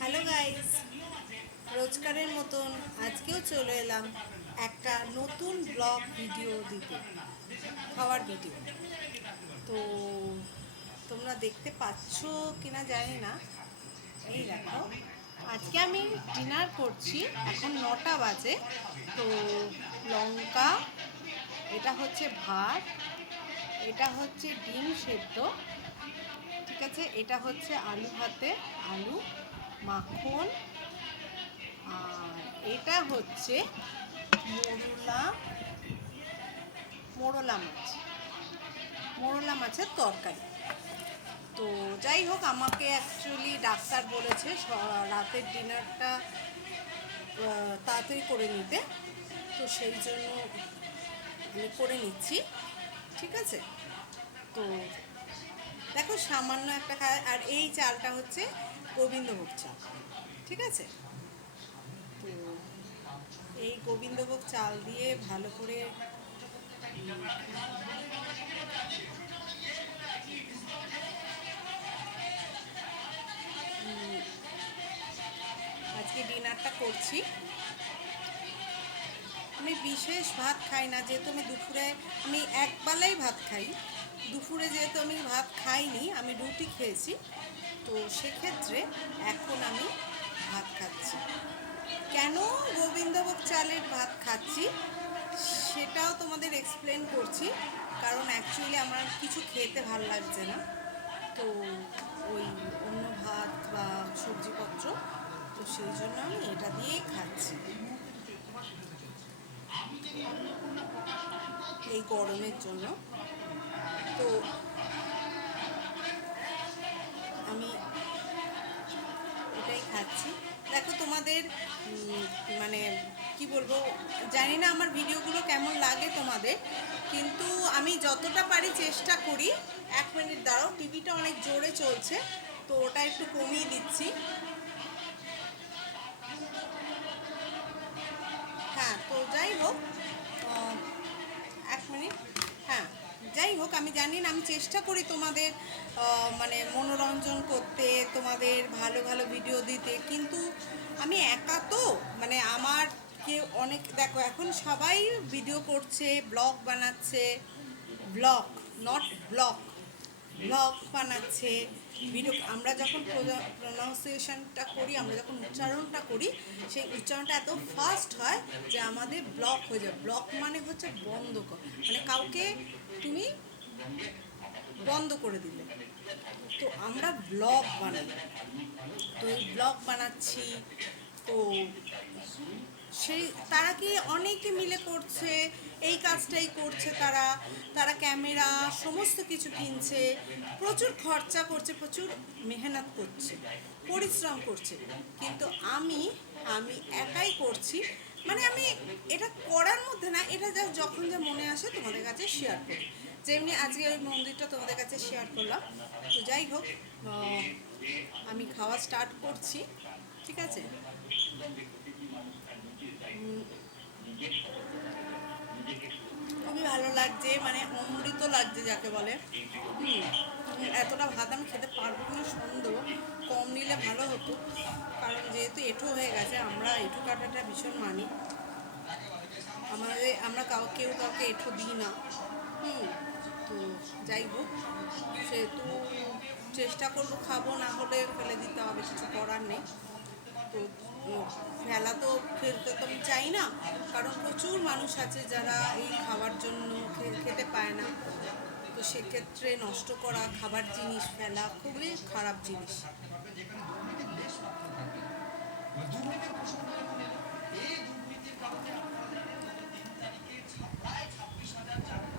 Hello guys, রোজকারের মতন আজকেও চলে এলাম একটা নতুন ব্লগ ভিডিও দিতে, খাওয়ার ভিডিও। তো তোমরা দেখতে পাচ্ছ কিনা জানি না। এই দেখো, আজকে আমি ডিনার করছি, এখন 9টা বাজে। তো লঙ্কা, এটা হচ্ছে ভাত, এটা হচ্ছে ডিম সেদ্ধ, ঠিক আছে, এটা হচ্ছে আলু ভাতে আলু মাখন, আর এটা হচ্ছে মোরলা মোরলা মাছ, মোরলা মাছের তরকারি। তো যাই হোক, আমাকে অ্যাকচুয়ালি ডাক্তার বলেছে রাতের ডিনারটা তাড়াতাড়ি করে নিতে, তো সেই জন্য আমি করে নিচ্ছি, ঠিক আছে। তো দেখো, সামান্য একটা খায়, আর এই চালটা হচ্ছে গোবিন্দভোগ চাল, ঠিক আছে। তো এই গোবিন্দভোগ চাল দিয়ে ভালো করে আজকে ডিনারটা করছি। আমি বিশেষ ভাত খাই না, যেহেতু আমি দুপুরে আমি একবেলাই ভাত খাই। দুপুরে যেহেতু আমি ভাত খাইনি, আমি রুটি খেয়েছি, তো সেক্ষেত্রে এখন আমি ভাত খাচ্ছি। কেন গোবিন্দভোগ চালের ভাত খাচ্ছি সেটাও তোমাদের এক্সপ্লেন করছি। কারণ অ্যাকচুয়ালি আমার কিছু খেতে ভাল লাগছে না, তো ওই অন্য ভাত বা সবজিপত্র, তো সেই জন্য আমি এটা দিয়েই খাচ্ছি এই গরমের জন্য। তো আমি এটাই খাচ্ছি। দেখো তোমাদের মানে কি বলবো জানি না আমার ভিডিওগুলো কেমন লাগে তোমাদের, কিন্তু আমি যতটা পারি চেষ্টা করি। 1 মিনিট দাঁড়াও, টিভিটা অনেক জোরে চলছে, তো ওটা একটু কমিয়ে দিচ্ছি। হ্যাঁ, তো যাই হোক, 1 মিনিট। হ্যাঁ, যাই হোক, আমি জানি না, আমি চেষ্টা করি তোমাদের মানে মনোরঞ্জন করতে, তোমাদের ভালো ভালো ভিডিও দিতে, কিন্তু আমি একা তো, মানে আমার কেউ অনেক, দেখো এখন সবাই ভিডিও করছে, ব্লগ বানাচ্ছে, ব্লগ নট ব্লগ, ব্লগ বানাচ্ছে ভিডিও। আমরা যখন প্রনাউন্সিয়েশনটা করি, আমরা যখন উচ্চারণটা করি, সেই উচ্চারণটা এত ফাস্ট হয় যে আমাদের ব্লক হয়ে যায়। ব্লক মানে হচ্ছে বন্ধ কর, মানে কাউকে তুমি বন্ধ করে দিলে, তো আমরা ব্লগ বানাই। তো এই ব্লগ বানাচ্ছি, তো সেই তারা কি অনেকে মিলে করছে, এই কাজটাই করছে তারা। তারা ক্যামেরা সমস্ত কিছু কিনছে, প্রচুর খরচা করছে, প্রচুর মেহনত করছে, পরিশ্রম করছে, কিন্তু আমি আমি একাই করছি। মানে আমি এটা করার মধ্যে না, এটা যা যখন যা মনে আসে তোমাদের কাছে শেয়ার করি, যেমনি আজকে ওই মন্দিরটা তোমাদের কাছে শেয়ার করলাম। তো যাই হোক, আমি খাওয়া স্টার্ট করছি, ঠিক আছে। খুবই ভালো লাগছে, মানে অমৃত লাগছে যাকে বলে। এতটা ভাত আমি খেতে পারবো কিনা সন্দেহ, কম নিলে ভালো হতো, কারণ যেহেতু এঁঠো হয়ে গেছে, আমরা এঁঠো কাটাটা ভীষণ মানি। আমরা কেউ কাউকে এঁঠো দিই না। হুম তো যাই হোক, সেহেতু চেষ্টা করবো খাবো, না হলে ফেলে দিতে হবে, কিছু করার নেই। তো ফেলা তো ফেলতে তো আমি চাই না, কারণ প্রচুর মানুষ আছে যারা এই খাওয়ার জন্য খেতে পায় না। তো সেক্ষেত্রে নষ্ট করা খাবার জিনিস ফেলা খুবই খারাপ জিনিস।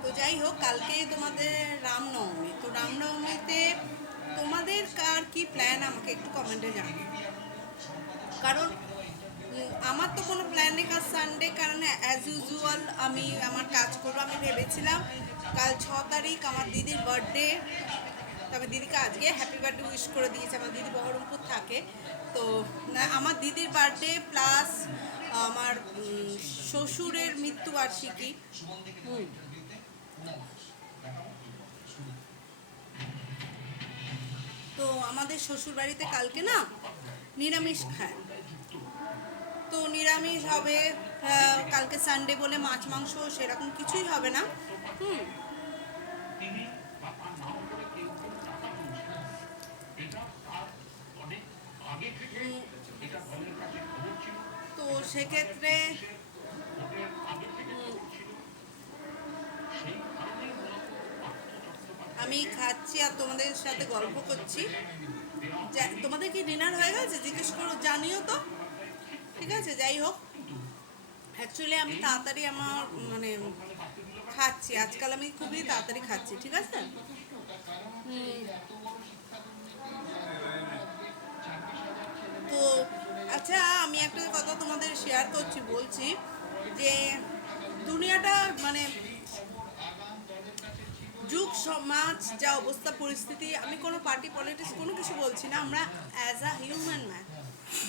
তো যাই হোক, কালকে তোমাদের রামনবমী, তো রামনবমীতে তোমাদের কার কি প্ল্যান আমাকে একটু কমেন্টে জানাবে। কারণ আমার তো কোনো প্ল্যান নেই, কাল সানডে, কারণ অ্যাজ ইউজুয়াল আমি আমার কাজ করবো। আমি ভেবেছিলাম কাল 6 তারিখ আমার দিদির বার্থডে, তবে দিদিকে আজকে হ্যাপি বার্থডে উইশ করে দিয়েছে। আমার দিদি বহরমপুর থাকে, তো আমার দিদির বার্থডে প্লাস আমার শ্বশুরের মৃত্যুবার্ষিকী। হুম তো আমাদের শ্বশুর বাড়িতে কালকে না নিরামিষ খায়। তো নিরামিষ হবে, কালকে সানডে বলে মাছ মাংস সেরকম কিছুই হবে না। হুম। তো সেক্ষেত্রে আমি খাচ্ছি আর তোমাদের সাথে গল্প করছি। তোমাদের কি ডিনার হয়ে গেছে জিজ্ঞেস করো, জানিও তো। ঠিক আছে, যাই হোক, অ্যাকচুয়ালি আমি তাড়াতাড়ি আমার মানে খাচ্ছি, আজকাল আমি খুবই তাড়াতাড়ি খাচ্ছি, ঠিক আছে। তো আচ্ছা, আমি একটা কথা তোমাদের শেয়ার করছি, বলছি যে দুনিয়াটা মানে যুগ সমাজ যা অবস্থা পরিস্থিতি, আমি কোনো পার্টি পলিটিক্স কোনো কিছু বলছি না, আমরা অ্যাজ আ হিউম্যান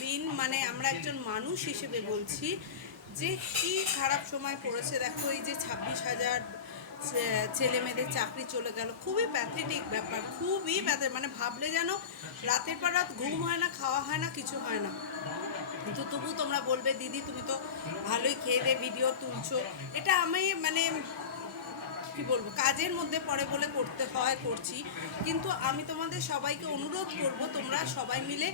বিন মানে আমরা একজন মানুষ হিসেবে বলছি যে কি খারাপ সময় পড়েছে। দেখো এই যে 26,000 ছেলে মেয়েদের চাকরি চলে গেল, খুবই প্যাথেটিক ব্যাপার, খুবই মানে ভাবলে যেন রাতের পর রাত ঘুম হয় না, খাওয়া হয় না, কিছু হয় না। কিন্তু তবু তোমরা বলবে দিদি তুমি তো ভালোই খেয়ে দিয়ে ভিডিও তুলছো। এটা আমি মানে কি বলবো, কাজের মধ্যে পড়ে বলে করতে হয়, করছি। কিন্তু আমি তোমাদের সবাইকে অনুরোধ করব তোমরা সবাই মিলে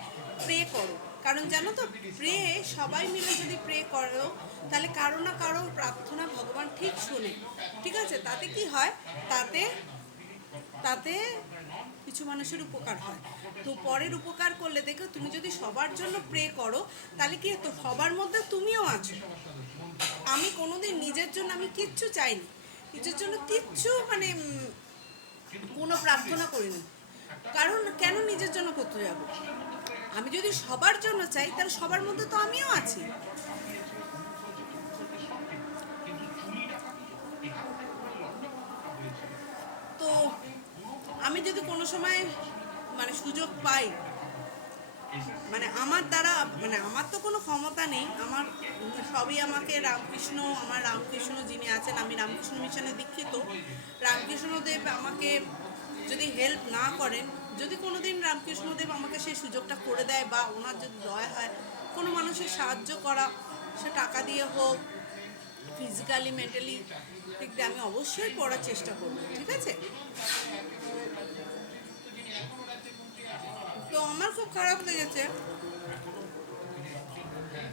প্রে করো। কারণ জানো তো, প্রে সবাই মিলে যদি প্রে করো তাহলে কারো না কারো প্রার্থনা ভগবান ঠিক শোনে। ঠিক আছে, তাতে কি হয়, তাতে তাতে কিছু মানুষের উপকার হয়। তো পরের উপকার করলে দেখো, তুমি যদি সবার জন্য প্রে করো তাহলে কি, তো সবার মধ্যে তুমিও আছো। আমি কোনোদিন নিজের জন্য আমি কিচ্ছু চাইনি, নিজের জন্য কিচ্ছু মানে কোনো প্রার্থনা করিনি। কারণ কেন নিজের জন্য করতে যাব? আমি যদি সবার জন্য চাই তাহলে সবার মধ্যে তো আমিও আছি। তো আমি যদি কোনো সময় মানে সুযোগ পাই, মানে আমার দ্বারা মানে আমার তো কোনো ক্ষমতা নেই, আমার সবই আমাকে রামকৃষ্ণ, আমার রামকৃষ্ণ যিনি আছেন, আমি রামকৃষ্ণ মিশনে দীক্ষিত, রামকৃষ্ণদেব আমাকে যদি হেল্প না করেন, যদি কোনোদিন রামকৃষ্ণদেব আমাকে সেই সুযোগটা করে দেয় বা ওনার যদি দয়া হয় কোনো মানুষের সাহায্য করা, সে টাকা দিয়ে হোক, ফিজিক্যালি মেন্টালি দিক দিয়ে, আমি অবশ্যই করার চেষ্টা করব, ঠিক আছে। তো আমার খুব খারাপ লেগেছে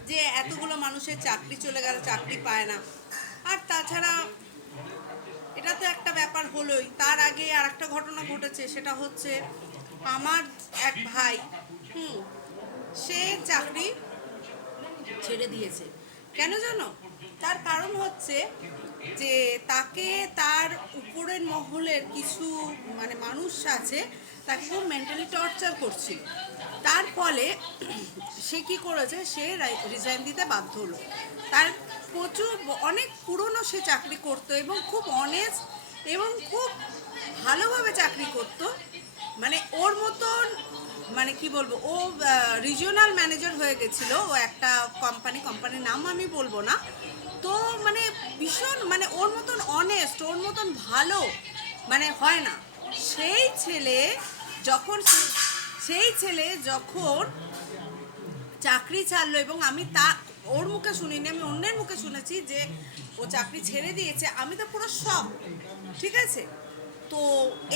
যে এতগুলো মানুষের চাকরি চলে গেল, চাকরি পায় না। আর তাছাড়া এটা তো একটা ব্যাপার হলোই, তার আগে আর একটা ঘটনা ঘটেছে, সেটা হচ্ছে আমার এক ভাই, হুম, সে চাকরি ছেড়ে দিয়েছে। কেন জানো? তার কারণ হচ্ছে যে তাকে তার উপরের মহলের কিছু মানে মানুষ আছে, তাকে খুব মেন্টালি টর্চার করছিল। তার ফলে সে কি করেছে, সে রিজাইন দিতে বাধ্য হলো। তার প্রচুর অনেক পুরনো সে চাকরি করতো এবং খুব অনেস্ট এবং খুব ভালোভাবে চাকরি করতো। মানে ওর মতন মানে কি বলবো, ও রিজিওনাল ম্যানেজার হয়ে গেছিলো, ও একটা কোম্পানির নাম আমি বলবো না। তো মানে ভীষণ মানে ওর মতন অনেস্ট, ওর মতন ভালো মানে হয় না। সেই ছেলে যখন সেই ছেলে যখন চাকরি ছাড়লো, এবং আমি তা ওর মুখে শুনিনি, আমি অন্যের মুখে শুনেছি যে ও চাকরি ছেড়ে দিয়েছে, আমি তো পুরো শক। ঠিক আছে, তো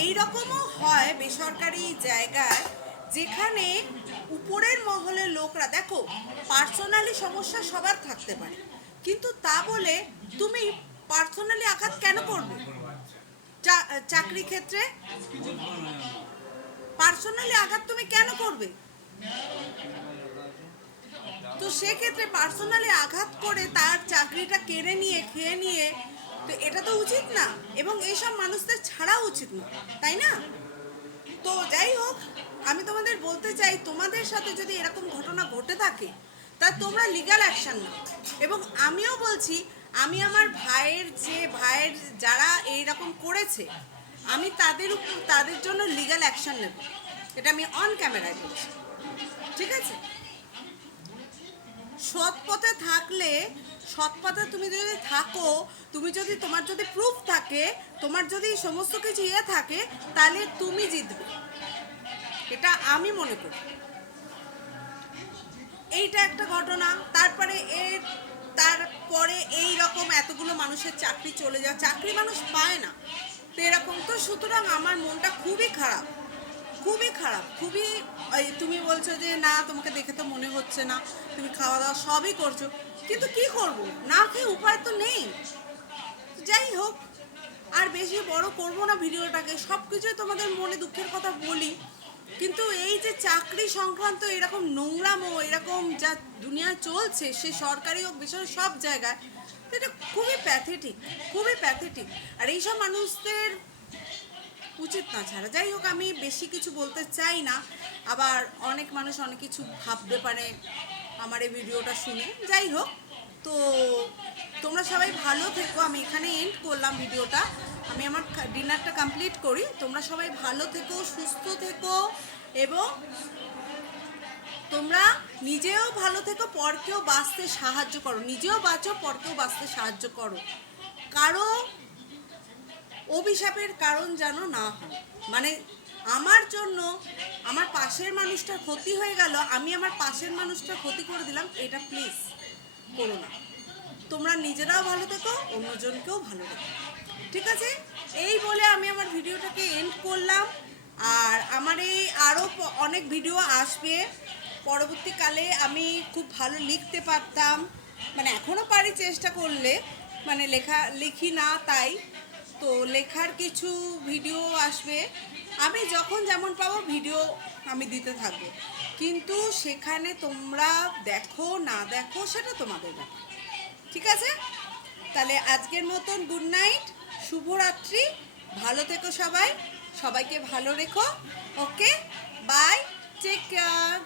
এই রকমও হয় বেসরকারি জায়গায়, যেখানে উপরের মহলের লোকরা, দেখো পার্সোনালি সমস্যা সবার থাকতে পারে, কিন্তু তা বলে তুমি পার্সোনালি আঘাত কেন করবে? চাকরি ক্ষেত্রে পার্সোনালি আঘাত তুমি কেন করবে? তো সেক্ষেত্রে পার্সোনালি আঘাত করে তার চাকরিটা কেড়ে নিয়ে খেয়ে নিয়ে, তো এটা তো উচিত না, এবং এইসব মানুষদের ছাড়া উচিত না, তাই না? তো যাই হোক, আমি তোমাদের বলতে চাই, তোমাদের সাথে যদি এরকম ঘটনা ঘটে থাকে তা তোমরা লিগ্যাল অ্যাকশন নাও। এবং আমিও বলছি, আমি আমার ভাইয়ের যারা এইরকম করেছে, আমি তাদের জন্য লিগ্যাল অ্যাকশন নেব। এটা আমি অন ক্যামেরায় বলছি, ঠিক আছে। সৎ পথে থাকলে, সৎ পথে তুমি যদি থাকো, তুমি যদি তোমার যদি প্রুফ থাকে, তোমার যদি সমস্ত কিছু থাকে, তাহলে তুমি জিতবে, এটা আমি মনে করি। এইটা একটা ঘটনা। তারপরে তারপরে এই রকম এতগুলো মানুষের চাকরি চলে যায়, চাকরি মানুষ পায় না, তো এরকম। তো সুতরাং আমার মনটা খুবই খারাপ, খুবই খারাপ, খুবই। তুমি বলছো যে না তোমাকে দেখে তো মনে হচ্ছে না, তুমি খাওয়া দাওয়া সবই করছো, কিন্তু কি করব, না খেয়ে উপায় তো নেই। যাই হোক, আর বেশি বড় করব না ভিডিওটাকে, সব কিছুই তোমাদের মনে দুঃখের কথা বলি, কিন্তু এই যে চাকরি সংক্রান্ত এরকম নোংরামো, এরকম যা দুনিয়ায় চলছে, সে সরকারি হোক বেসরকারি সব জায়গায়, তো এটা খুবই প্যাথেটিক, খুবই প্যাথেটিক। আর এইসব মানুষদের উচিত না ছাড়া। যাই হোক, আমি বেশি কিছু বলতে চাই না, আবার অনেক মানুষ অনেক কিছু ভাবতে পারে আমার এই ভিডিওটা শুনে। যাই হোক, তো তোমরা সবাই ভালো থেকো, আমি এখানে এন্ড করলাম ভিডিওটা, আমি আমার ডিনারটা কমপ্লিট করি। তোমরা সবাই ভালো থেকো, সুস্থ থেকো, এবং তোমরা নিজেও ভালো থেকো, পরকেও বাঁচতে সাহায্য করো, নিজেও বাঁচো, পরকেও বাঁচতে সাহায্য করো। কারো অভিশাপের কারণ যেন না হয়, মানে আমার জন্য আমার পাশের মানুষটার ক্ষতি হয়ে গেল, আমি আমার পাশের মানুষটার ক্ষতি করে দিলাম, এটা প্লিজ করো না। তোমরা নিজেরাও ভালো থেকো, অন্যজনকেও ভালো রেখো, ঠিক আছে? এই বলে আমি আমার ভিডিওটাকে এন্ড করলাম। আর আমার এই আরও অনেক ভিডিও আসবে পরবর্তীকালে। আমি খুব ভালো লিখতে পারতাম, মানে এখনও পারি চেষ্টা করলে, মানে লিখি না তাই, তো লেখার কিছু ভিডিও আসবে। আমি যখন যেমন পাবো ভিডিও আমি দিতে থাকবো, কিন্তু সেখানে তোমরা দেখো না দেখো সেটা তোমাদের ব্যাপার, ঠিক আছে? তাহলে আজকের মতন গুড নাইট, শুভরাত্রি, ভালো থেকো সবাই, সবাইকে ভালো রেখো, ওকে, বাই, টেক কেয়ার।